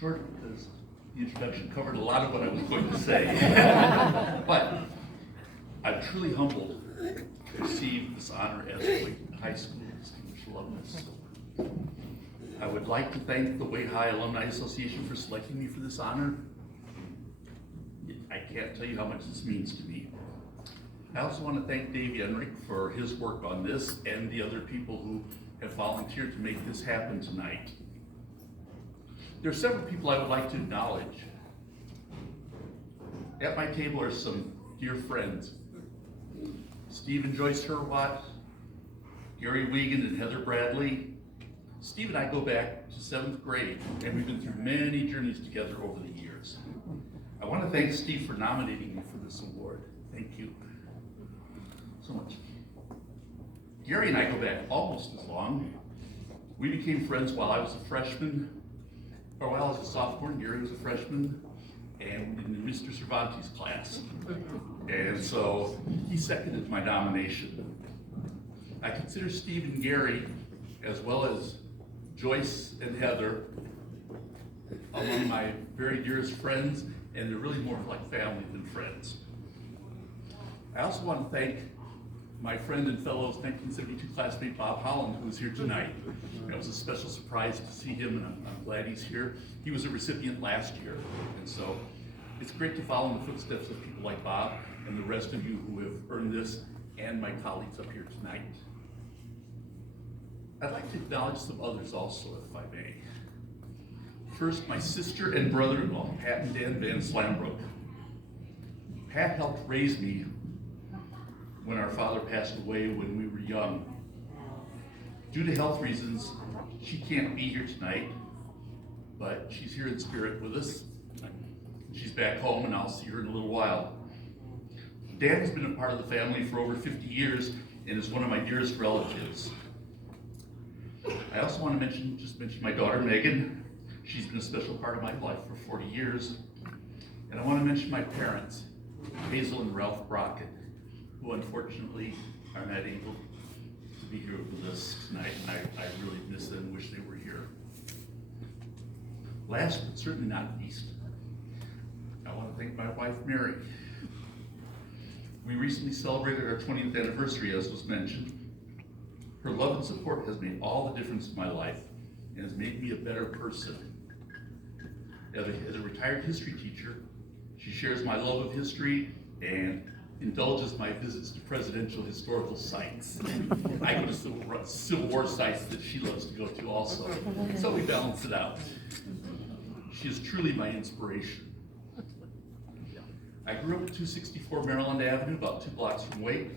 short because the introduction covered a lot of what I was going to say. But I'm truly humbled to receive this honor as Wayne High School Distinguished Alumnus. I would like to thank the Wayne High Alumni Association for selecting me for this honor. I can't tell you how much this means to me. I also want to thank Dave Yenrick for his work on this and the other people who have volunteered to make this happen tonight. There are several people I would like to acknowledge. At my table are some dear friends. Steve and Joyce Hurwat, Gary Wiegand and Heather Bradley. Steve and I go back to 7th grade, and we've been through many journeys together over the years. I want to thank Steve for nominating me for this award. Thank you so much. Gary and I go back almost as long. We became friends while I was a freshman, or while I was a sophomore, and Gary was a freshman, and in Mr. Cervantes' class. And so he seconded my nomination. I consider Steve and Gary, as well as Joyce and Heather, among my very dearest friends, and they're really more like family than friends. I also want to thank my friend and fellow 1972 classmate Bob Holland, who's here tonight. It was a special surprise to see him, and I'm glad he's here. He was a recipient last year, and so it's great to follow in the footsteps of people like Bob and the rest of you who have earned this, and my colleagues up here tonight. I'd like to acknowledge some others also, if I may. First, my sister and brother-in-law, Pat and Dan Van Slambrook. Pat helped raise me when our father passed away when we were young. Due to health reasons, she can't be here tonight, but she's here in spirit with us. She's back home, and I'll see her in a little while. Dan has been a part of the family for over 50 years and is one of my dearest relatives. I also want to mention my daughter, Megan. She's been a special part of my life for 40 years. And I want to mention my parents, Hazel and Ralph Brockett, who unfortunately are not able to be here with us tonight, and I really miss them and wish they were here. Last but certainly not least, I want to thank my wife, Mary. We recently celebrated our 20th anniversary, as was mentioned. Her love and support has made all the difference in my life and has made me a better person. As a retired history teacher, she shares my love of history and indulges my visits to presidential historical sites. I go to Civil War sites that she loves to go to also, so we balance it out. She is truly my inspiration. I grew up at 264 Maryland Avenue, about 2 blocks from Wake,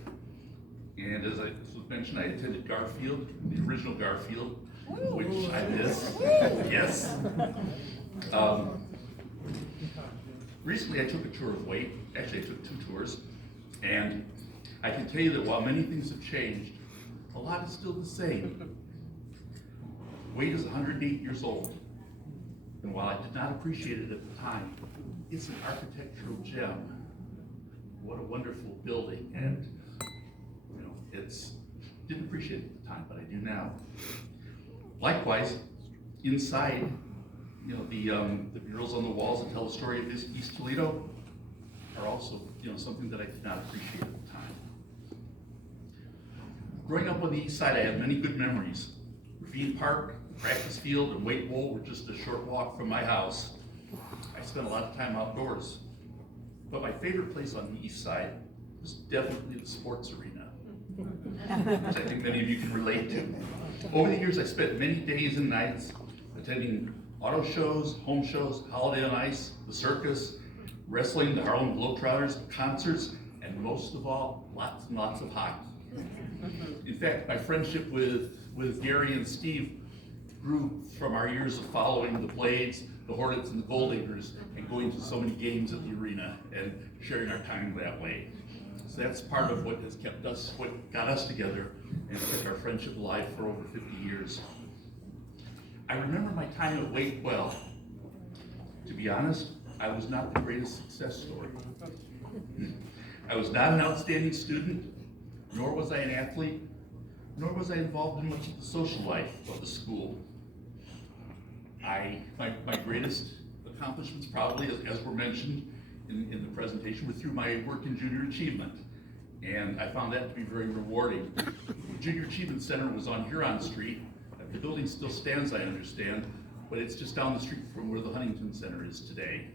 and as I mentioned, I attended Garfield, the original Garfield, which I miss. Yes. Recently I took a tour of Wake. Actually, I took 2 tours, and I can tell you that while many things have changed, a lot is still the same. Wake is 108 years old, and while I did not appreciate it at the time, it's an architectural gem. What a wonderful building, and didn't appreciate it at the time, but I do now. Likewise, inside, the murals on the walls that tell the story of East Toledo are also, something that I did not appreciate at the time. Growing up on the east side, I have many good memories. Ravine Park, practice field, and Wake Bowl were just a short walk from my house. I spent a lot of time outdoors. But my favorite place on the east side was definitely the sports arena, which I think many of you can relate to. Over the years, I spent many days and nights attending auto shows, home shows, Holiday on Ice, the circus, wrestling, the Harlem Globetrotters, concerts, and most of all, lots and lots of hockey. In fact, my friendship with Gary and Steve grew from our years of following the Blades, the Hornets, and the Gold Eagles, and going to so many games at the arena and sharing our time that way. So that's part of what has kept us, what got us together and kept our friendship alive for over 50 years. I remember my time at Wake well. To be honest, I was not the greatest success story. I was not an outstanding student, nor was I an athlete, nor was I involved in much of the social life of the school. My greatest accomplishments probably, as were mentioned in the presentation, were through my work in junior achievement. And I found that to be very rewarding. The Junior Achievement Center was on Huron Street. The building still stands, I understand, but it's just down the street from where the Huntington Center is today.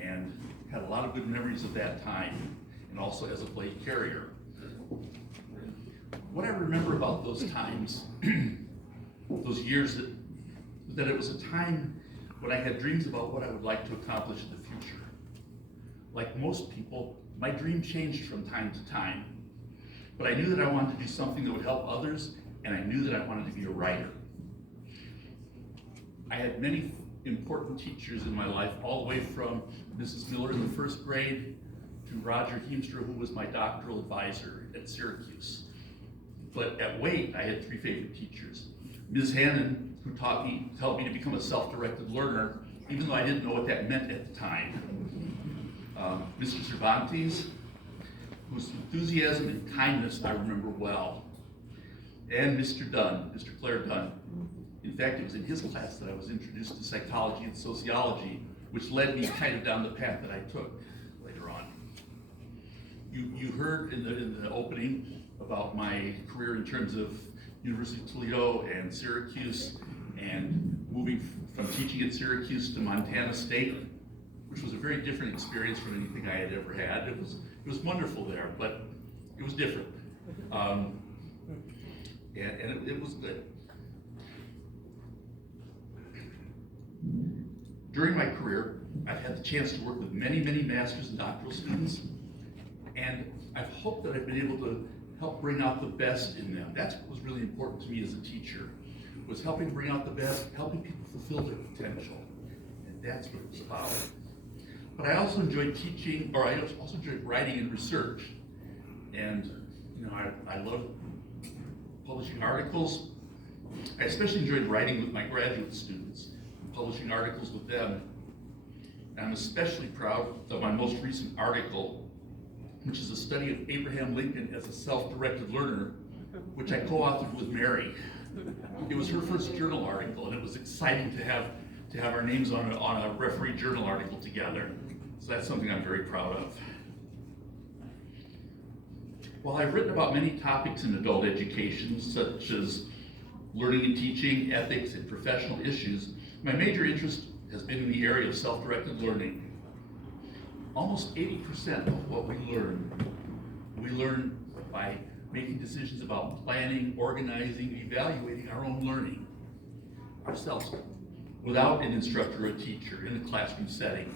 And had a lot of good memories of that time, and also as a plate carrier. What I remember about those times, those years, that it was a time when I had dreams about what I would like to accomplish in the future. Like most people, my dream changed from time to time, but I knew that I wanted to do something that would help others, and I knew that I wanted to be a writer. I had many important teachers in my life, all the way from Mrs. Miller in the first grade to Roger Heemstra, who was my doctoral advisor at Syracuse. But at Wait, I had three favorite teachers. Ms. Hannon, who helped me to become a self-directed learner, even though I didn't know what that meant at the time. Mr. Cervantes, whose enthusiasm and kindness I remember well. And Mr. Dunn, Mr. Claire Dunn. In fact, it was in his class that I was introduced to psychology and sociology, which led me kind of down the path that I took later on. You heard in the opening about my career in terms of University of Toledo and Syracuse, and moving from teaching at Syracuse to Montana State, which was a very different experience from anything I had ever had. It was wonderful there, but it was different. And it was good. During my career, I've had the chance to work with many, many master's and doctoral students, and I've hoped that I've been able to help bring out the best in them. That's what was really important to me as a teacher, was helping bring out the best, helping people fulfill their potential. And that's what it was about. But I also enjoyed teaching, or I also enjoyed writing and research. And I love publishing articles. I especially enjoyed writing with my graduate students, publishing articles with them. And I'm especially proud of my most recent article, which is a study of Abraham Lincoln as a self-directed learner, which I co-authored with Mary. It was her first journal article, and it was exciting to have our names on a referee journal article together. So that's something I'm very proud of. While I've written about many topics in adult education, such as learning and teaching, ethics, and professional issues, my major interest has been in the area of self-directed learning. Almost 80% of what we learn by making decisions about planning, organizing, evaluating our own learning ourselves, without an instructor or a teacher in a classroom setting.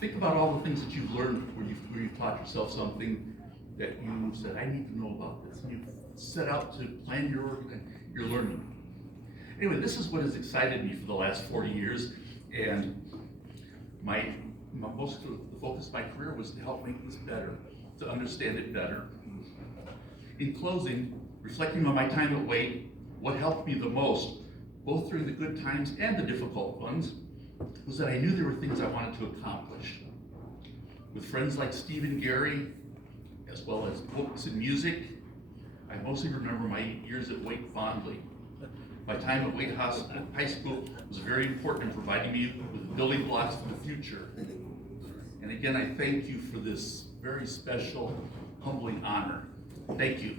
Think about all the things that you've learned where you've taught yourself something that you said, I need to know about this. And you've set out to plan your learning. Anyway, this is what has excited me for the last 40 years, and most of the focus of my career was to help make this better, to understand it better. In closing, reflecting on my time at Wait, what helped me the most, both during the good times and the difficult ones, was that I knew there were things I wanted to accomplish. With friends like Steve and Gary, as well as books and music, I mostly remember my years at Wait fondly. My time at Wait High School was very important in providing me with building blocks for the future. And again, I thank you for this very special, humbling honor. Thank you.